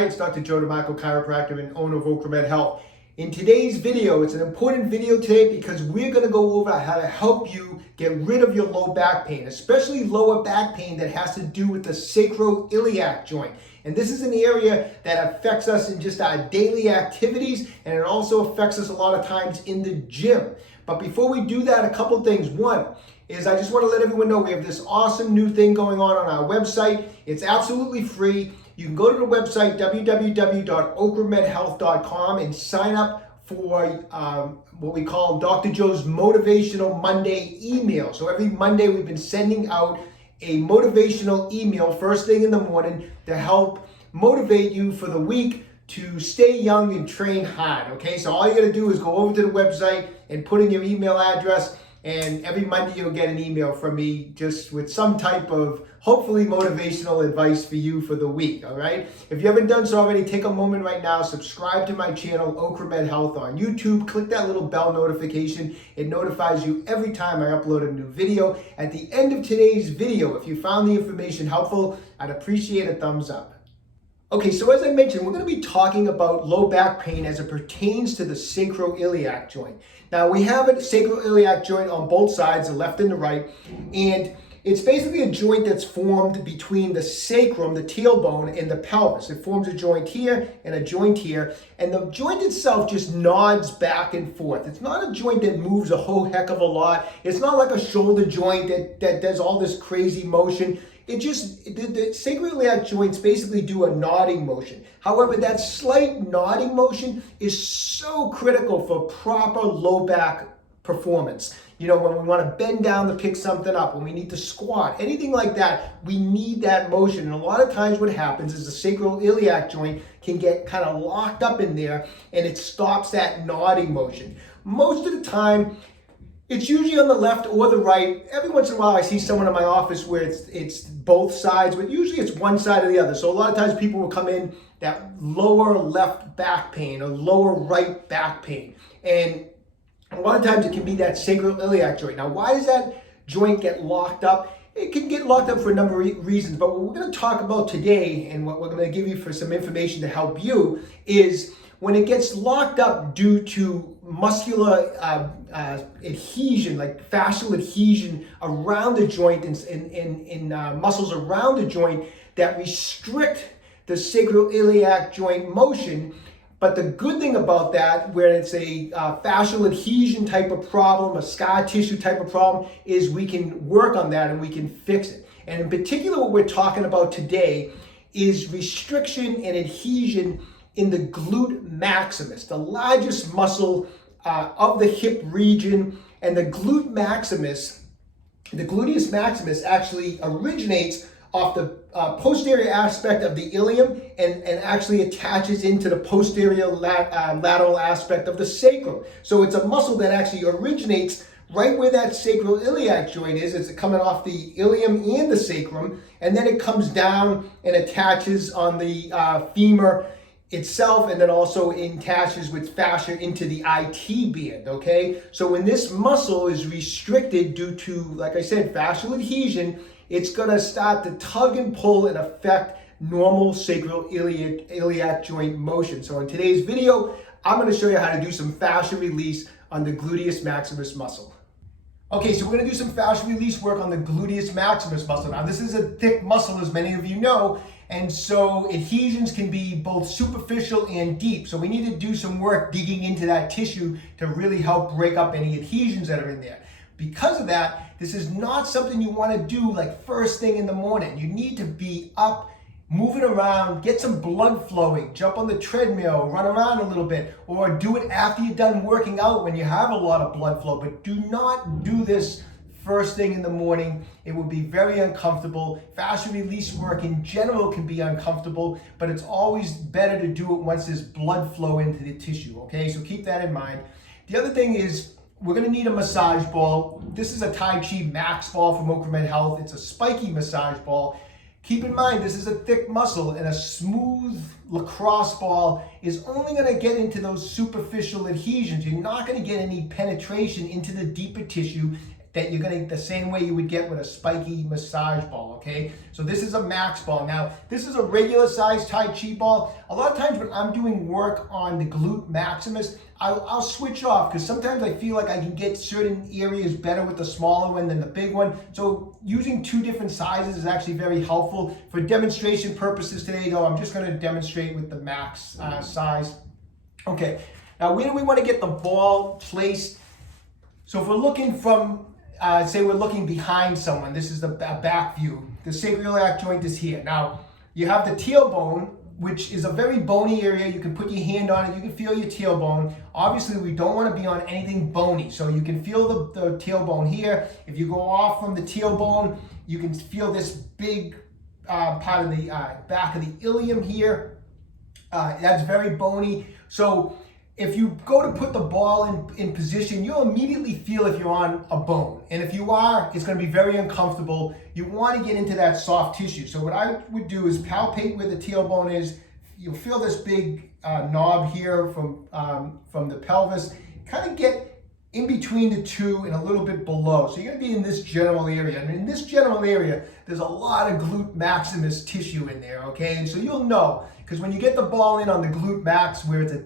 Hi, it's Dr. Joe DeMarco, chiropractor and owner of OcraMed Health. In today's video, it's an important video today because we're going to go over how to help you get rid of your low back pain, especially lower back pain that has to do with the sacroiliac joint. And this is an area that affects us in just our daily activities, and it also affects us a lot of times in the gym. But before we do that, a couple things. One is I just want to let everyone know we have this awesome new thing going on our website. It's absolutely free. You can go to the website, www.OcraMedHealth.com, and sign up for what we call Dr. Joe's Motivational Monday email. So every Monday we've been sending out a motivational email first thing in the morning to help motivate you for the week to stay young and train hard, okay? So all you gotta do is go over to the website and put in your email address, and every Monday you'll get an email from me just with some type of hopefully motivational advice for you for the week, all right? If you haven't done so already, take a moment right now, subscribe to my channel, OcraMed Health on YouTube, click that little bell notification. It notifies you every time I upload a new video. At the end of today's video, if you found the information helpful, I'd appreciate a thumbs up. Okay, so as I mentioned, we're going to be talking about low back pain as it pertains to the sacroiliac joint. Now, we have a sacroiliac joint on both sides, the left and the right, and it's basically a joint that's formed between the sacrum, the tailbone, and the pelvis. It forms a joint here and a joint here, and the joint itself just nods back and forth. It's not a joint that moves a whole heck of a lot. It's not like a shoulder joint that does all this crazy motion. The sacroiliac joints basically do a nodding motion. However, that slight nodding motion is so critical for proper low back performance. You know, when we want to bend down to pick something up, when we need to squat, anything like that, we need that motion. And a lot of times what happens is the sacroiliac joint can get kind of locked up in there and it stops that nodding motion. Most of the time, it's usually on the left or the right. Every once in a while, I see someone in my office where it's both sides, but usually it's one side or the other. So a lot of times people will come in that lower left back pain or lower right back pain. And a lot of times it can be that sacroiliac joint. Now, why does that joint get locked up? It can get locked up for a number of reasons, but what we're going to talk about today and what we're going to give you for some information to help you is when it gets locked up due to muscular adhesion, like fascial adhesion around the joint in muscles around the joint that restrict the sacroiliac joint motion. But the good thing about that, where it's a fascial adhesion type of problem, a scar tissue type of problem, is we can work on that and we can fix it. And in particular, what we're talking about today is restriction and adhesion in the glute maximus, the largest muscle of the hip region. And the glute maximus, the gluteus maximus actually originates off the posterior aspect of the ilium and actually attaches into the posterior lateral aspect of the sacrum. So it's a muscle that actually originates right where that sacroiliac joint is. It's coming off the ilium and the sacrum, and then it comes down and attaches on the femur itself, and then also attaches with fascia into the IT band, okay? So when this muscle is restricted due to, like I said, fascial adhesion, it's gonna start to tug and pull and affect normal sacroiliac joint motion. So in today's video, I'm gonna show you how to do some fascia release on the gluteus maximus muscle. Okay, so we're gonna do some fascia release work on the gluteus maximus muscle. Now, this is a thick muscle, as many of you know, and so adhesions can be both superficial and deep. So we need to do some work digging into that tissue to really help break up any adhesions that are in there. Because of that, this is not something you want to do like first thing in the morning. You need to be up, moving around, get some blood flowing, jump on the treadmill, run around a little bit, or do it after you're done working out when you have a lot of blood flow. But do not do this first thing in the morning. It will be very uncomfortable. Fascia release work in general can be uncomfortable, but it's always better to do it once there's blood flow into the tissue, okay? So keep that in mind. The other thing is, we're gonna need a massage ball. This is a Tai Chi Max ball from OcraMed Health. It's a spiky massage ball. Keep in mind, this is a thick muscle, and a smooth lacrosse ball is only gonna get into those superficial adhesions. You're not gonna get any penetration into the deeper tissue that you're gonna, the same way you would get with a spiky massage ball, okay? So this is a max ball. Now, this is a regular size Tai Chi ball. A lot of times when I'm doing work on the glute maximus, I'll switch off because sometimes I feel like I can get certain areas better with the smaller one than the big one. So using two different sizes is actually very helpful. For demonstration purposes today though, I'm just gonna demonstrate with the max size. Okay, now where do we wanna get the ball placed? So if we're looking from, say we're looking behind someone, this is the back view. The sacroiliac joint is here. Now, you have the tailbone, which is a very bony area. You can put your hand on it, you can feel your tailbone. Obviously, we don't want to be on anything bony, so you can feel the tailbone here. If you go off from the tailbone, you can feel this big part of the back of the ilium here. That's very bony. So if you go to put the ball in position, you'll immediately feel if you're on a bone. And if you are, it's going to be very uncomfortable. You want to get into that soft tissue. So what I would do is palpate where the tailbone is. You'll feel this big knob here from the pelvis. Kind of get in between the two and a little bit below. So you're going to be in this general area. And in this general area, there's a lot of glute maximus tissue in there, okay? And so you'll know, because when you get the ball in on the glute max, where it's a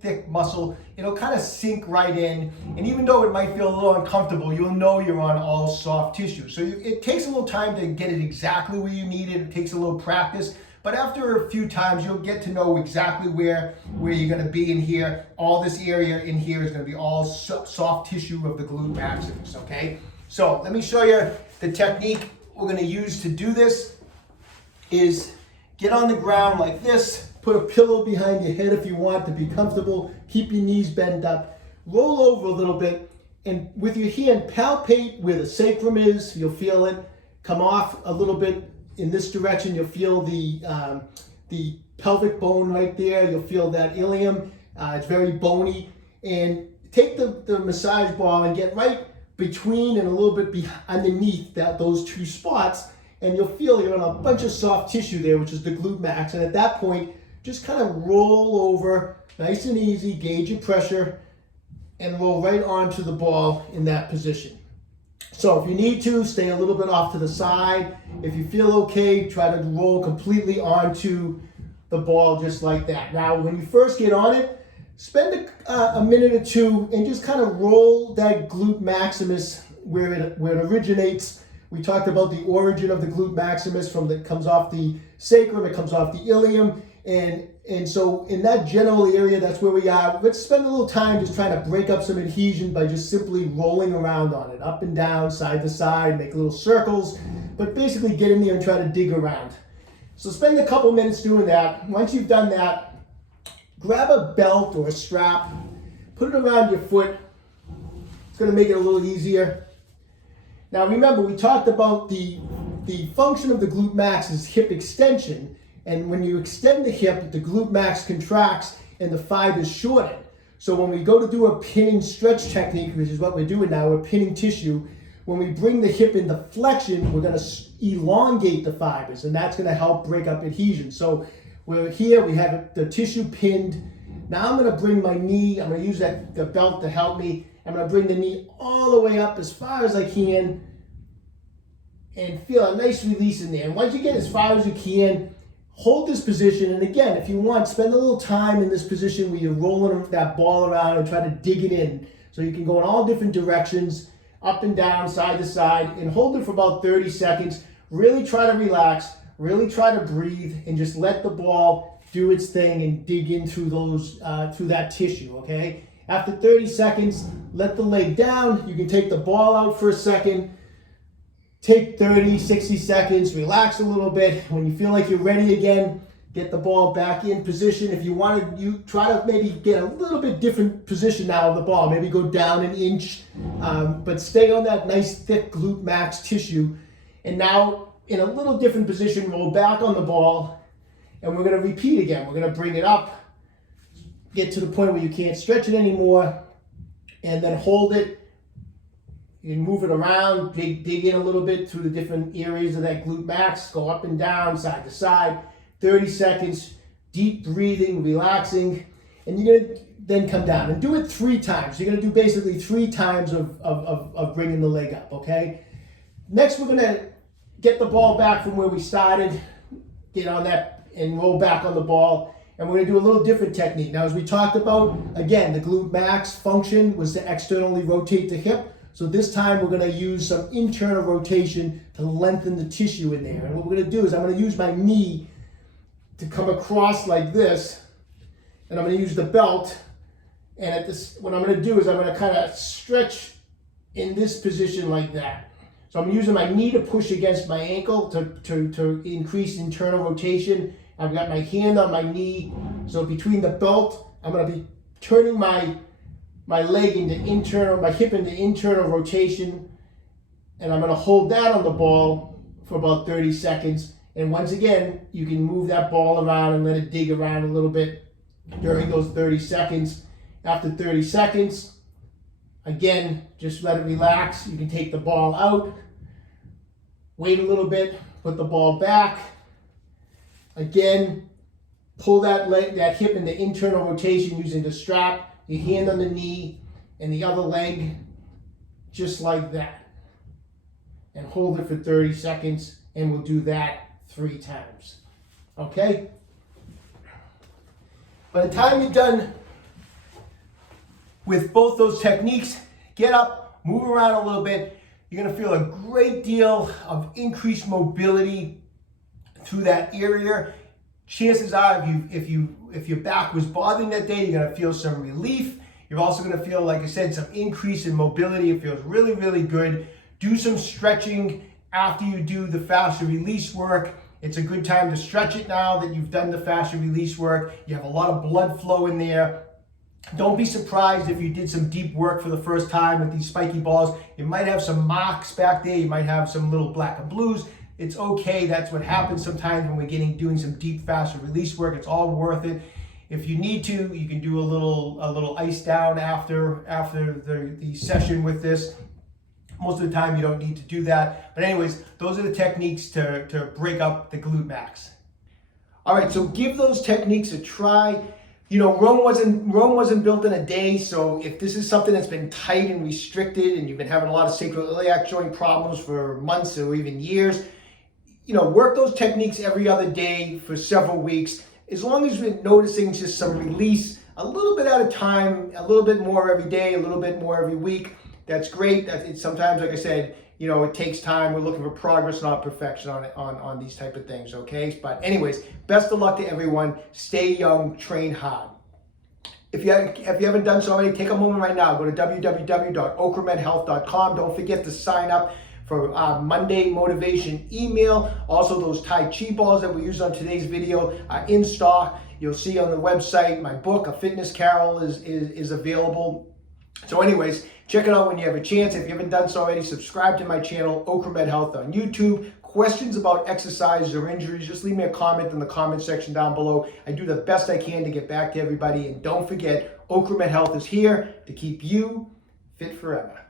thick muscle, it'll kind of sink right in. And even though it might feel a little uncomfortable, you'll know you're on all soft tissue. So it takes a little time to get it exactly where you need it. It takes a little practice. But after a few times, you'll get to know exactly where you're going to be in here. All this area in here is going to be all soft tissue of the glute maximus, okay? So let me show you the technique we're going to use to do this. Is get on the ground like this. Put a pillow behind your head if you want to be comfortable. Keep your knees bent up. Roll over a little bit. And with your hand, palpate where the sacrum is. You'll feel it come off a little bit. In this direction, you'll feel the pelvic bone right there. You'll feel that ilium. It's very bony. And take the massage ball and get right between and a little bit underneath those two spots. And you'll feel you're on a bunch of soft tissue there, which is the glute max. And at that point, just kind of roll over, nice and easy, gauge your pressure, and roll right onto the ball in that position. So if you need to, stay a little bit off to the side. If you feel okay, try to roll completely onto the ball just like that. Now, when you first get on it, spend a minute or two and just kind of roll that glute maximus where it originates. We talked about the origin of the glute maximus comes off the sacrum, it comes off the ilium. And so in that general area, that's where we are. Let's spend a little time just trying to break up some adhesion by just simply rolling around on it, up and down, side to side, make little circles, but basically get in there and try to dig around. So spend a couple minutes doing that. Once you've done that, grab a belt or a strap, put it around your foot. It's going to make it a little easier. Now remember, we talked about the function of the glute max is hip extension. And when you extend the hip, the glute max contracts and the fibers shorten. So when we go to do a pinning stretch technique, which is what we're doing now, we're pinning tissue. When we bring the hip into flexion, we're going to elongate the fibers, and that's going to help break up adhesion. So we're here, we have the tissue pinned. Now I'm going to bring my knee, I'm going to use the belt to help me. I'm going to bring the knee all the way up as far as I can and feel a nice release in there. And once you get as far as you can, hold this position, and again, if you want, spend a little time in this position where you're rolling that ball around and try to dig it in. So you can go in all different directions, up and down, side to side, and hold it for about 30 seconds. Really try to relax, really try to breathe, and just let the ball do its thing and dig in through that tissue, okay? After 30 seconds, let the leg down. You can take the ball out for a second. Take 30, 60 seconds, relax a little bit. When you feel like you're ready again, get the ball back in position. If you want to, you try to maybe get a little bit different position now of the ball. Maybe go down an inch, but stay on that nice thick glute max tissue. And now in a little different position, roll back on the ball, and we're going to repeat again. We're going to bring it up, get to the point where you can't stretch it anymore, and then hold it. You can move it around, dig in a little bit through the different areas of that glute max, go up and down, side to side, 30 seconds, deep breathing, relaxing. And you're gonna then come down. And do it 3 times. You're gonna do basically 3 times of bringing the leg up, okay? Next, we're gonna get the ball back from where we started, get on that and roll back on the ball. And we're gonna do a little different technique. Now, as we talked about, again, the glute max function was to externally rotate the hip. So this time we're gonna use some internal rotation to lengthen the tissue in there. And what we're gonna do is I'm gonna use my knee to come across like this, and I'm gonna use the belt. And at this, what I'm gonna do is I'm gonna kind of stretch in this position like that. So I'm using my knee to push against my ankle to increase internal rotation. I've got my hand on my knee. So between the belt, I'm gonna be turning my leg into my hip into internal rotation. And I'm gonna hold that on the ball for about 30 seconds. And once again, you can move that ball around and let it dig around a little bit during those 30 seconds. After 30 seconds, again, just let it relax. You can take the ball out, wait a little bit, put the ball back. Again, pull that hip into internal rotation using the strap, your hand on the knee, and the other leg, just like that. And hold it for 30 seconds, and we'll do that 3 times. Okay? By the time you're done with both those techniques, get up, move around a little bit. You're gonna feel a great deal of increased mobility through that area. Chances are, if your back was bothering that day, you're gonna feel some relief. You're also gonna feel, like I said, some increase in mobility. It feels really, really good. Do some stretching after you do the fascia release work. It's a good time to stretch it now that you've done the fascia release work. You have a lot of blood flow in there. Don't be surprised if you did some deep work for the first time with these spiky balls. You might have some marks back there. You might have some little black and blues. It's okay. That's what happens sometimes when we're doing some deep fascia release work. It's all worth it. If you need to, you can do a little ice down after the session with this. Most of the time you don't need to do that. But anyways, those are the techniques to break up the glute max. All right, so give those techniques a try. You know, Rome wasn't built in a day, so if this is something that's been tight and restricted and you've been having a lot of sacroiliac joint problems for months or even years, you know, work those techniques every other day for several weeks. As long as you're noticing just some release, a little bit at a time, a little bit more every day, a little bit more every week, that's great. Sometimes, like I said, you know, it takes time. We're looking for progress, not perfection on these type of things, okay? But anyways, best of luck to everyone. Stay young, train hard. If you haven't done so already, take a moment right now. Go to www.OcraMedHealth.com. Don't forget to sign up for our Monday motivation email. Also, those Tai Chi balls that we used on today's video are in stock. You'll see on the website, my book, A Fitness Carol, is available. So anyways, check it out when you have a chance. If you haven't done so already, subscribe to my channel, OcraMed Health on YouTube. Questions about exercises or injuries, just leave me a comment in the comment section down below. I do the best I can to get back to everybody. And don't forget, OcraMed Health is here to keep you fit forever.